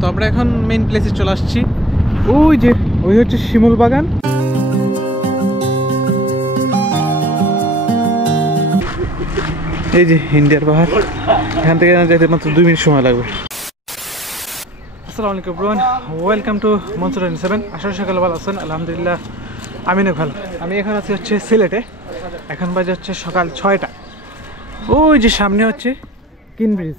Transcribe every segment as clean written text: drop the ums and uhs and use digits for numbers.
তো আমরা এখন মেইন প্লেসে চলে আসছি। ওই হচ্ছে শিমুল বাগান। এই যে ইন্ডিয়ার পাহাড়, এখান থেকে যেতে মাত্র 2 মিনিট সময় লাগবে। আসসালামু আলাইকুম এভরিওয়ান, ওয়েলকাম টু মনসুর 7। আসলে সকালে ভালো আছেন? আলহামদুলিল্লাহ আমিও ভালো। আমি এখন আছি হচ্ছে সিলেটে। এখন বাজে হচ্ছে সকাল 6টা। ওই যে সামনে হচ্ছে কিন ব্রিজ।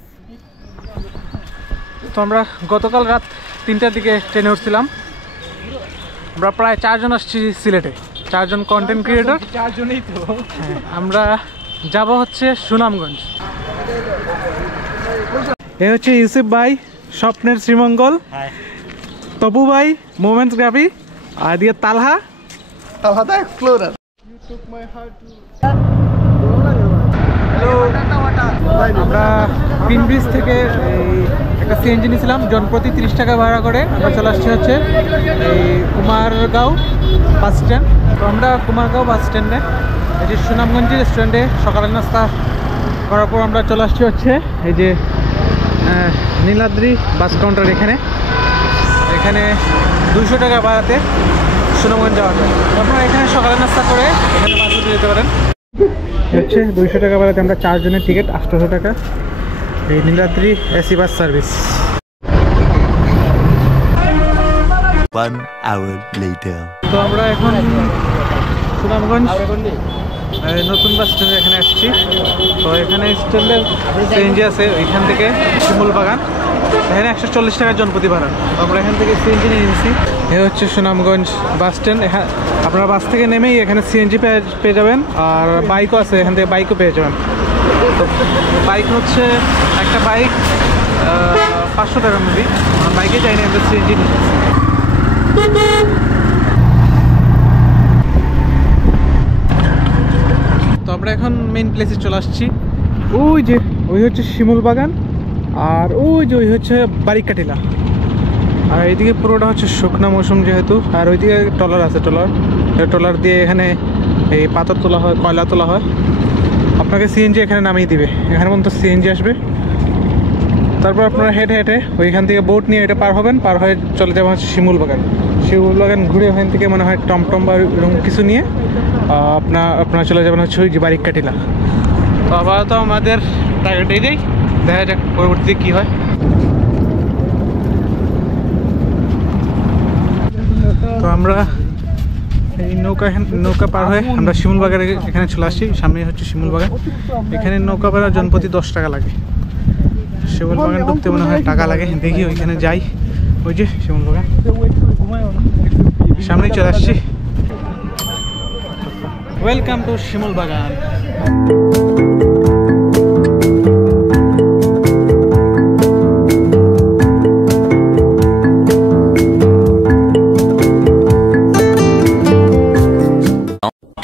তো আমরা গতকাল রাত 3টার দিকে ট্রেনে উঠছিলাম। আমরা প্রায় 4 জন আসছি সিলেটে, 4 জন কন্টেন্ট ক্রিয়েটর। 4 জনই তো। হ্যাঁ, আমরা যাব হচ্ছে সুনামগঞ্জ। এ হচ্ছে ইউসুফ ভাই, স্বপ্নের শ্রীমঙ্গল, তপু ভাই, মোমেন্টস গ্রাফি, আর দিয়ে তালহা দা এক্সপ্লোরার। আমরা কিন ব্রিজ থেকে একটা সিএনজি নিয়েছিলাম, জনপ্রতি 30 টাকা ভাড়া করে। আমরা চলে আসছি হচ্ছে এই কুমারগাঁও বাস স্ট্যান্ড। তো আমরা কুমারগাঁও বাস স্ট্যান্ডে এই যে সুনামগঞ্জ রেস্টুরেন্টে সকালের নাস্তা করার পর আমরা চলে আসছি হচ্ছে এই যে নীলাদ্রি বাস কাউন্টার। এখানে 200 টাকা ভাড়াতে সুনামগঞ্জ যাওয়া যায়। আপনারা এখানে সকালের নাস্তা করে এখানে বাস উঠে যেতে পারেন। হচ্ছে 200 টাকা ভাড়াতে আমরা 4 জনের টিকিট, 800 টাকা। এই Niladri AC bus service. 1 hour later. তো আমরা এখন সুনামগঞ্জ নতুন বাস স্ট্যান্ডে এখানে আসছি। তো এখানে স্ট্যান্ডে সিএনজি আছে, ওইখান থেকে শিমুল বাগান। এখানে 140 টাকা জনপ্রতি ভাড়া। তো আমরা এখান থেকে সিএনজি নিয়ে নিয়েছি। এ হচ্ছে সুনামগঞ্জ বাস স্ট্যান্ড। আপনারা বাস থেকে নেমেই এখানে সিএনজি পেয়ে যাবেন, আর বাইকও আছে, এখান থেকে বাইকও পেয়ে যাবেন। তো বাইক হচ্ছে একটা বাইক 500 টাকার মধ্যে। আমরা বাইকে যাইনি, আমরা সিএনজি নিয়ে নিয়েছি। তো আমরা এখন মেইন প্লেসে চলে আসছি। ওই হচ্ছে শিমুল বাগান, আর ওই হচ্ছে বারিকাটিলা। আর এইদিকে পুরোটা হচ্ছে শুকনো মৌসুম যেহেতু, আর ওইদিকে ট্রলার আছে। ট্রলার দিয়ে এখানে এই পাথর তোলা হয়, কয়লা তোলা হয়। আপনাকে সিএনজি এখানে নামিয়ে দিবে, এখানে পর্যন্ত সিএনজি আসবে। তারপর আপনারা হেঁটে ওইখান থেকে বোট নিয়ে এটা পার হবেন, পার হয়ে চলে যাবেন হচ্ছে শিমুল বাগান। শিমুল বাগান ঘুরে ওখান থেকে মনে হয় টমটম বা এরকম কিছু নিয়ে আপনারা চলে যাবেন হচ্ছে ওই যে বারিকাটিলা। তো আপাতত আমাদের টার্গেট এইটাই, দেখা যাক পরবর্তীতে কী হয়। তো আমরা এই নৌকা পার হয়ে আমরা শিমুল বাগানে এখানে চলে আসছি। সামনে হচ্ছে শিমুল বাগান। এখানে নৌকা ভাড়া জনপ্রতি 10 টাকা লাগে। শিমুল বাগান ঢুকতে মনে হয় টাকা লাগে, দেখি ওইখানে যাই। ওই যে শিমুল বাগান, সামনেই চলে আসছি। ওয়েলকাম টু শিমুল বাগান।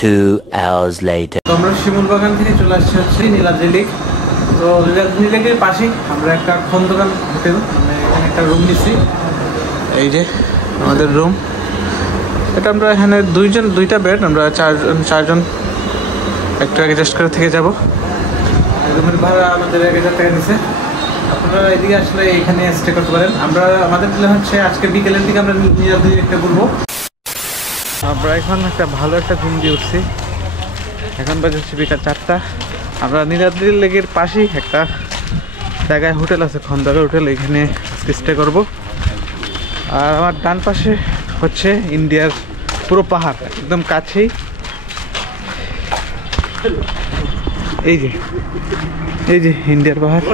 2 hours later. তো আমরা শিমুল বাগান থেকে চলে আসছি হচ্ছে নীলাদ্রি লেক। তো নীলাদ্রি লেকের পাশেই আমরা একটা খন্দকার হোটেল, এখানে একটা রুম নিচ্ছি। এই যে আমাদের রুম, এটা আমরা এখানে 2টা বেড, আমরা 4 জন একটু অ্যাডজাস্ট করে থেকে যাব। রুমের ভাড়া আমাদের 1000 টাকা নিচ্ছে। আপনারা এদিকে আসলে এখানে স্টে করতে পারেন। আমাদের প্ল্যান হচ্ছে আজকে বিকেলের দিকে আমরা নীলাদ্রি লেকটা ঘুরবো। আমরা এখন ভালো একটা ঘুম দিয়ে উঠছি। এখন বাজে হচ্ছে বিকাল 4টা। আমরা নীলাদ্রি লেকের পাশেই একটা জায়গায় হোটেল আছে, খন্দকার হোটেল, এখানে স্টে করব। আর আমার ডান পাশে হচ্ছে ইন্ডিয়ার পুরো পাহাড়, একদম কাছেই। এই যে ইন্ডিয়ার পাহাড়,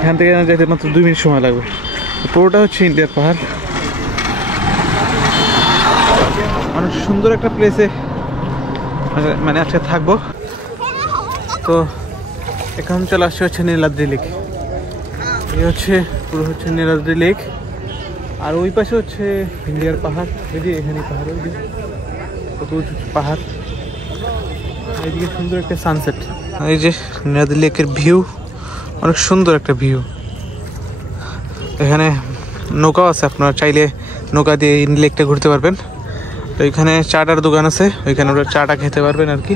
এখান থেকে যেতে মাত্র 2 মিনিট সময় লাগবে। পুরোটা হচ্ছে ইন্ডিয়ার পাহাড়। অনেক সুন্দর একটা প্লেসে মানে আজকে থাকবো। তো এখন চলে আসছে হচ্ছে নীলাদ্রি লেক। এই হচ্ছে পুরো হচ্ছে নীলাদ্রি লেক, আর ওই পাশে হচ্ছে ইন্ডিয়ার পাহাড়। এই যে এখানে পাহাড়, ওই যে কত উঁচু পাহাড়। এইদিকে সুন্দর একটা সানসেট। এই যে নীলাদ্রি লেকের ভিউ, অনেক সুন্দর একটা ভিউ। এখানে নৌকাও আছে, আপনারা চাইলে নৌকা দিয়ে লেকটা ঘুরতে পারবেন। তো এখানে চাটার দোকান আছে, ওইখানে আপনারা চাটা খেতে পারবেন আর কি।